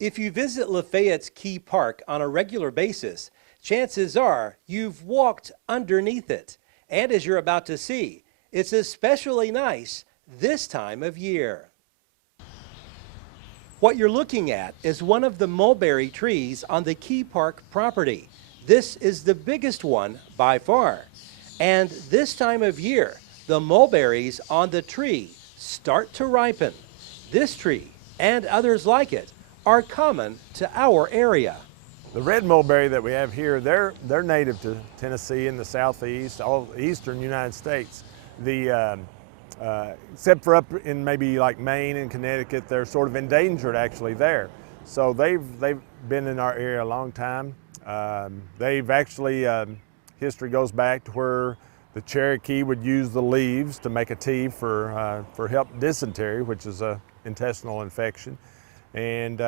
If you visit Lafayette's Key Park on a regular basis, chances are you've walked underneath it. And as you're about to see, it's especially nice this time of year. What you're looking at is one of the mulberry trees on the Key Park property. This is the biggest one by far. And this time of year, the mulberries on the tree start to ripen. This tree and others like it are common to our area. The red mulberry that we have here, they're native to Tennessee and the southeast, all eastern United States. Except for up in maybe like Maine and Connecticut, they're sort of endangered actually there. So they've been in our area a long time. They've actually, history goes back to where the Cherokee would use the leaves to make a tea for help dysentery, which is an intestinal infection. And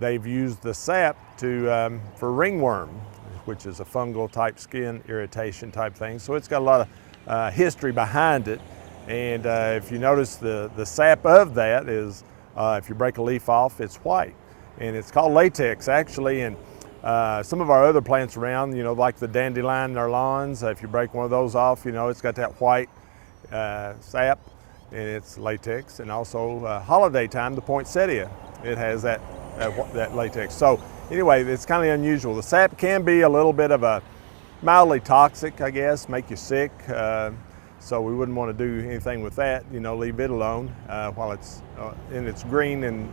they've used the sap for ringworm, which is a fungal type skin irritation type thing. So it's got a lot of history behind it. And if you notice the sap of that is, if you break a leaf off, it's white. And it's called latex actually. And some of our other plants around, you know, like the dandelion in our lawns, if you break one of those off, you know, it's got that white sap and it's latex. And also holiday time, the poinsettia, it has that latex. So anyway, it's kind of unusual. The sap can be a little bit of a mildly toxic, I guess, make you sick. So we wouldn't want to do anything with that, you know, leave it alone while it's in its green and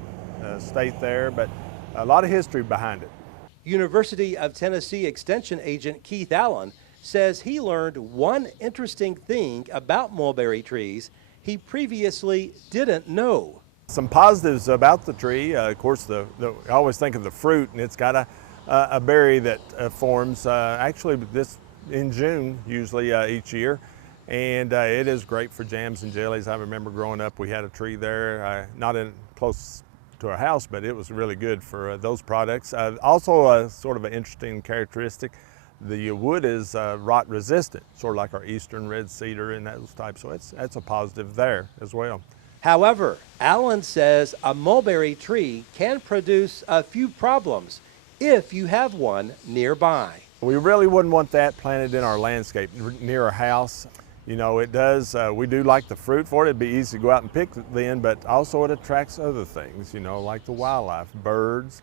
state there, but a lot of history behind it. University of Tennessee Extension agent Keith Allen says he learned one interesting thing about mulberry trees he previously didn't know. Some positives about the tree, of course, I always think of the fruit, and it's got a berry that forms actually in June, usually each year. And it is great for jams and jellies. I remember growing up, we had a tree there, not close to our house, but it was really good for those products. Also, sort of an interesting characteristic, the wood is rot resistant, sort of like our eastern red cedar and those types. So that's a positive there as well. However, Allen says a mulberry tree can produce a few problems if you have one nearby. We really wouldn't want that planted in our landscape near our house. You know, it does, we do like the fruit for it. It'd be easy to go out and pick then, but also it attracts other things, you know, like the wildlife, birds,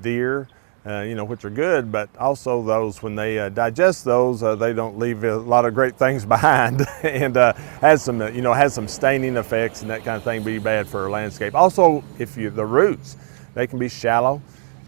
deer, you know, which are good, but also those, when they digest those, they don't leave a lot of great things behind and has some staining effects and that kind of thing, be bad for our landscape. Also, the roots, they can be shallow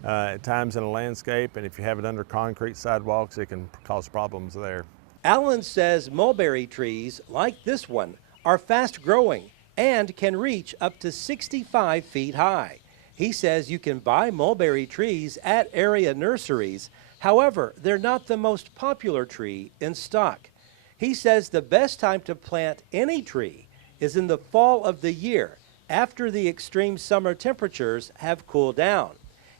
at times in a landscape, and if you have it under concrete sidewalks, it can cause problems there. Allen says mulberry trees, like this one, are fast growing and can reach up to 65 feet high. He says you can buy mulberry trees at area nurseries. However, they're not the most popular tree in stock. He says the best time to plant any tree is in the fall of the year, after the extreme summer temperatures have cooled down.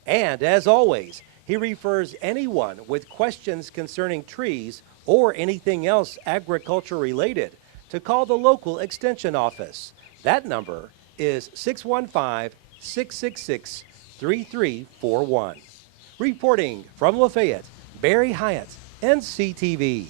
And as always, he refers anyone with questions concerning trees or anything else agriculture related to call the local extension office. That number is 615-666-3341. Reporting from Lafayette, Barry Hyatt, NCTV.